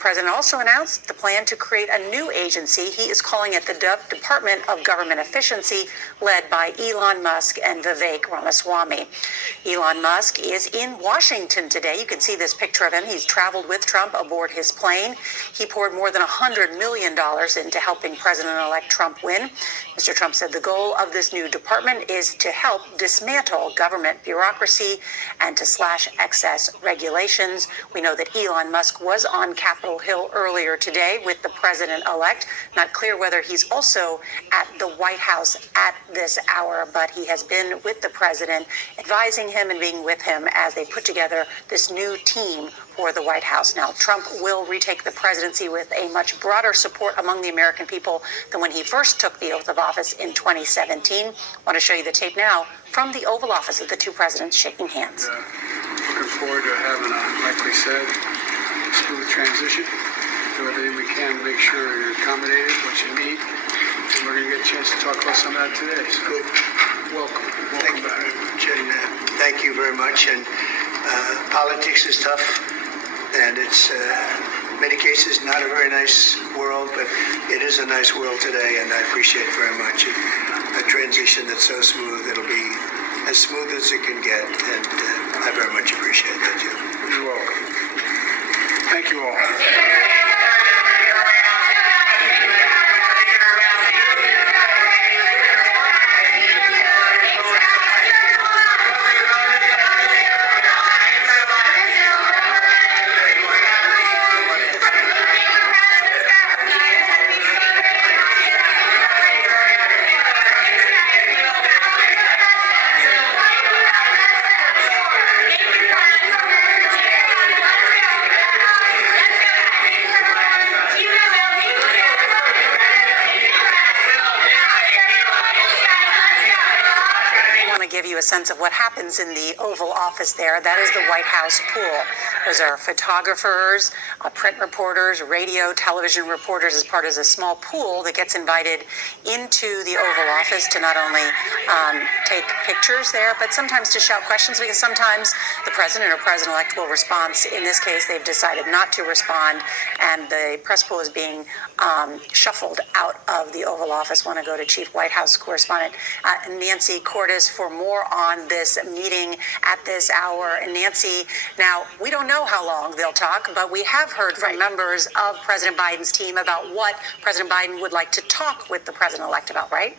The president also announced the plan to create a new agency. He is calling it the Department of Government Efficiency, led by Elon Musk and Vivek Ramaswamy. Elon Musk is in Washington today. You can see this picture of him. He's traveled with Trump aboard his plane. He poured more than $100 million into helping President-elect Trump win. Mr. Trump said the goal of this new department is to help dismantle government bureaucracy and to slash excess regulations. We know that Elon Musk was on Capitol Hill earlier today with the president-elect. Not clear whether he's also at the White House at this hour, but he has been with the president, advising him and being with him as they put together this new team for the White House. Now, Trump will retake the presidency with a much broader support among the American people than when he first took the oath of office in 2017. I want to show you the tape now from the Oval Office of the two presidents shaking hands. Looking forward to having like we said, smooth transition. Do everything we can to make sure you're accommodated, what you need. And we're going to get a chance to talk about some of that today. So, welcome. Thank you very much. And thank you very much. And politics is tough, and it's in many cases not a very nice world, but it is a nice world today, and I appreciate very much a transition that's so smooth. It'll be as smooth as it can get, and I very much appreciate that, Jim. You're welcome. Thank you all. Give you a sense of what happens in the Oval Office there. That is the White House pool. Those are photographers, print reporters, radio, television reporters as part of a small pool that gets invited into the Oval Office to not only take pictures there, but sometimes to shout questions, because sometimes the president or president-elect will respond. In this case, they've decided not to respond, and the press pool is being shuffled out of the Oval Office. Want to go to Chief White House Correspondent Nancy Cordes for more on this meeting at this hour. And Nancy, now, we don't know how long they'll talk, but we have heard from members of President Biden's team about what President Biden would like to talk with the president-elect about, right?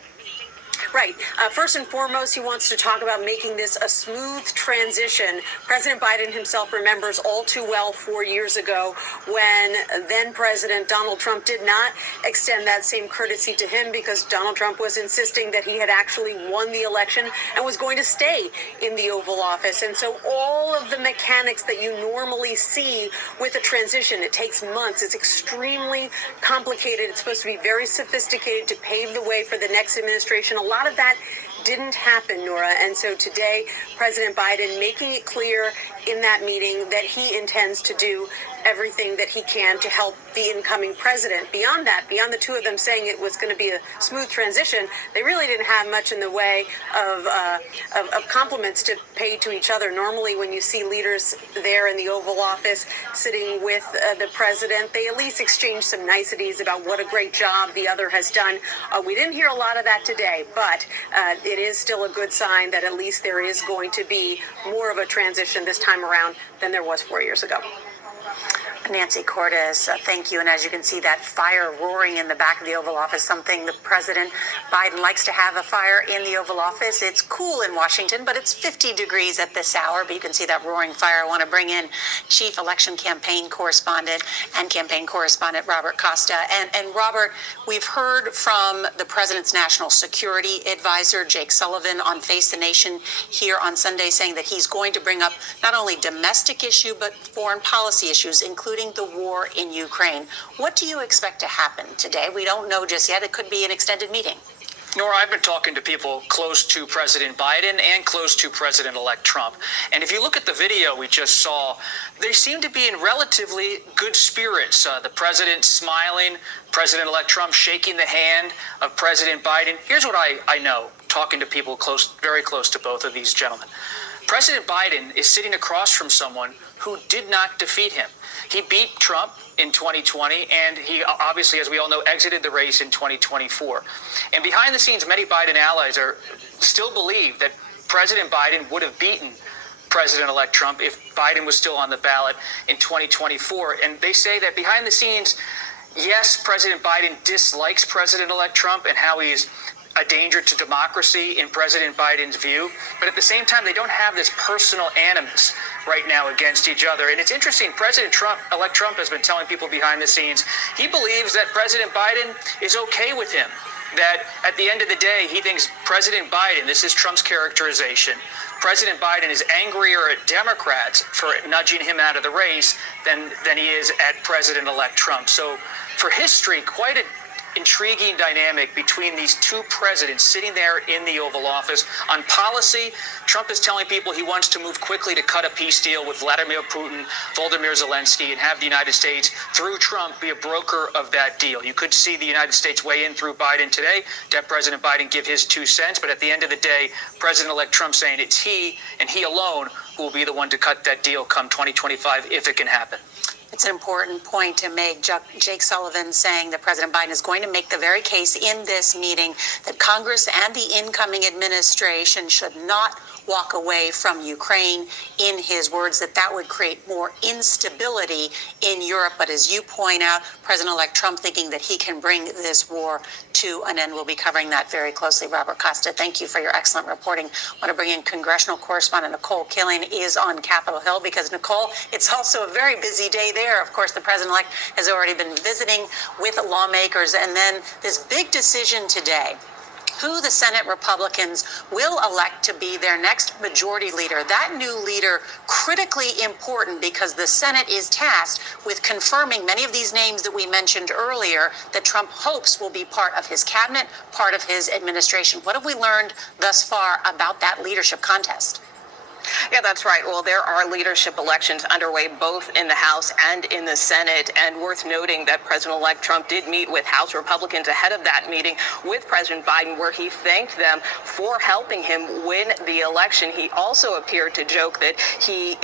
Right. First and foremost, he wants to talk about making this a smooth transition. President Biden himself remembers all too well 4 years ago when then President Donald Trump did not extend that same courtesy to him, because Donald Trump was insisting that he had actually won the election and was going to stay in the Oval Office. And so all of the mechanics that you normally see with a transition, it takes months. It's extremely complicated. It's supposed to be very sophisticated to pave the way for the next administration. A lot of that didn't happen, Nora. And so today, President Biden making it clear in that meeting that he intends to do everything that he can to help the incoming president. Beyond that, beyond the two of them saying it was going to be a smooth transition, they really didn't have much in the way of compliments to pay to each other. Normally, when you see leaders there in the Oval Office sitting with the president, they at least exchange some niceties about what a great job the other has done. We didn't hear a lot of that today, but it is still a good sign that at least there is going to be more of a transition this time around than there was 4 years ago. Nancy Cordes, thank you. And as you can see, that fire roaring in the back of the Oval Office, something the President Biden likes to have, a fire in the Oval Office. It's cool in Washington, but it's 50 degrees at this hour. But you can see that roaring fire. I want to bring in Chief Election Campaign Correspondent and Campaign Correspondent Robert Costa. And Robert, we've heard from the President's National Security Advisor, Jake Sullivan, on Face the Nation here on Sunday, saying that he's going to bring up not only domestic issue, but foreign policy issues, including the war in Ukraine. What do you expect to happen today? We don't know just yet. It could be an extended meeting. Nora, I've been talking to people close to President Biden and close to President-elect Trump. And if you look at the video we just saw, they seem to be in relatively good spirits. The president smiling, President-elect Trump shaking the hand of President Biden. Here's what I know, talking to people very close to both of these gentlemen. President Biden is sitting across from someone who did not defeat him. He beat Trump in 2020, and he obviously, as we all know, exited the race in 2024. And behind the scenes, many Biden allies still believe that President Biden would have beaten President-elect Trump if Biden was still on the ballot in 2024. And they say that behind the scenes, yes, President Biden dislikes President-elect Trump and how he's a danger to democracy in President Biden's view, but at the same time, they don't have this personal animus right now against each other. And it's interesting, President-elect Trump has been telling people behind the scenes he believes that President Biden is okay with him, that at the end of the day, he thinks President Biden, this is Trump's characterization, President Biden is angrier at Democrats for nudging him out of the race than he is at President-elect Trump. So for history, quite an intriguing dynamic between these two presidents sitting there in the Oval Office. On policy, Trump is telling people he wants to move quickly to cut a peace deal with Vladimir Putin, Volodymyr Zelensky, and have the United States, through Trump, be a broker of that deal. You could see the United States weigh in through Biden today, to have President Biden give his 2 cents, but at the end of the day, President-elect Trump saying it's he and he alone who will be the one to cut that deal come 2025, if it can happen. It's an important point to make. Jake Sullivan saying that President Biden is going to make the very case in this meeting that Congress and the incoming administration should not walk away from Ukraine. In his words, that would create more instability in Europe. But as you point out, President-elect Trump thinking that he can bring this war to an end. We'll be covering that very closely. Robert Costa, thank you for your excellent reporting. I want to bring in congressional correspondent Nicole Killian is on Capitol Hill because, Nicole, it's also a very busy day there. Of course, the president-elect has already been visiting with lawmakers. And then this big decision today, who the Senate Republicans will elect to be their next majority leader. That new leader, critically important because the Senate is tasked with confirming many of these names that we mentioned earlier that Trump hopes will be part of his cabinet, part of his administration. What have we learned thus far about that leadership contest? Yeah, that's right. Well, there are leadership elections underway both in the House and in the Senate. And worth noting that President-elect Trump did meet with House Republicans ahead of that meeting with President Biden, where he thanked them for helping him win the election. He also appeared to joke that he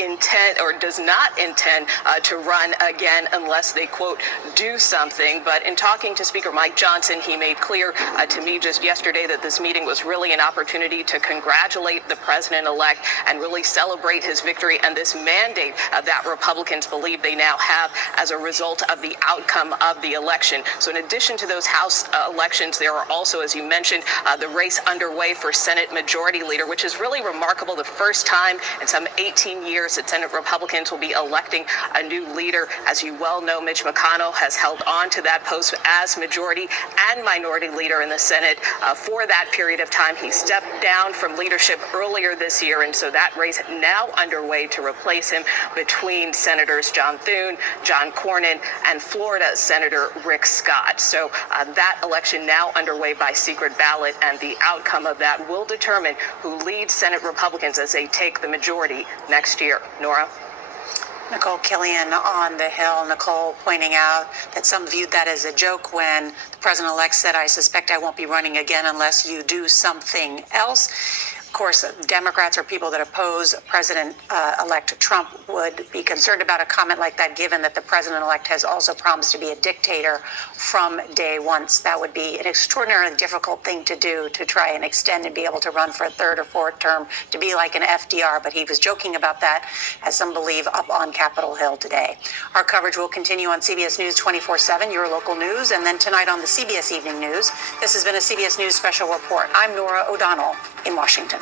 does not intend to run again unless they, quote, do something. But in talking to Speaker Mike Johnson, he made clear to me just yesterday that this meeting was really an opportunity to congratulate the president-elect and really celebrate his victory and this mandate that Republicans believe they now have as a result of the outcome of the election. So in addition to those House elections, there are also, as you mentioned, the race underway for Senate Majority Leader, which is really remarkable. The first time in some 18 years that Senate Republicans will be electing a new leader. As you well know, Mitch McConnell has held on to that post as Majority and Minority Leader in the Senate for that period of time. He stepped down from leadership earlier this year, and so that race now underway to replace him between Senators John Thune, John Cornyn, and Florida Senator Rick Scott. So that election now underway by secret ballot, and the outcome of that will determine who leads Senate Republicans as they take the majority next year. Nora? Nicole Killian on the Hill. Nicole pointing out that some viewed that as a joke when the president-elect said, I suspect I won't be running again unless you do something else. Of course, Democrats or people that oppose President-elect Trump would be concerned about a comment like that, given that the president-elect has also promised to be a dictator from day one. That would be an extraordinarily difficult thing to do, to try and extend and be able to run for a third or fourth term, to be like an FDR. But he was joking about that, as some believe, up on Capitol Hill today. Our coverage will continue on CBS News 24/7, your local news, and then tonight on the CBS Evening News. This has been a CBS News Special Report. I'm Nora O'Donnell in Washington.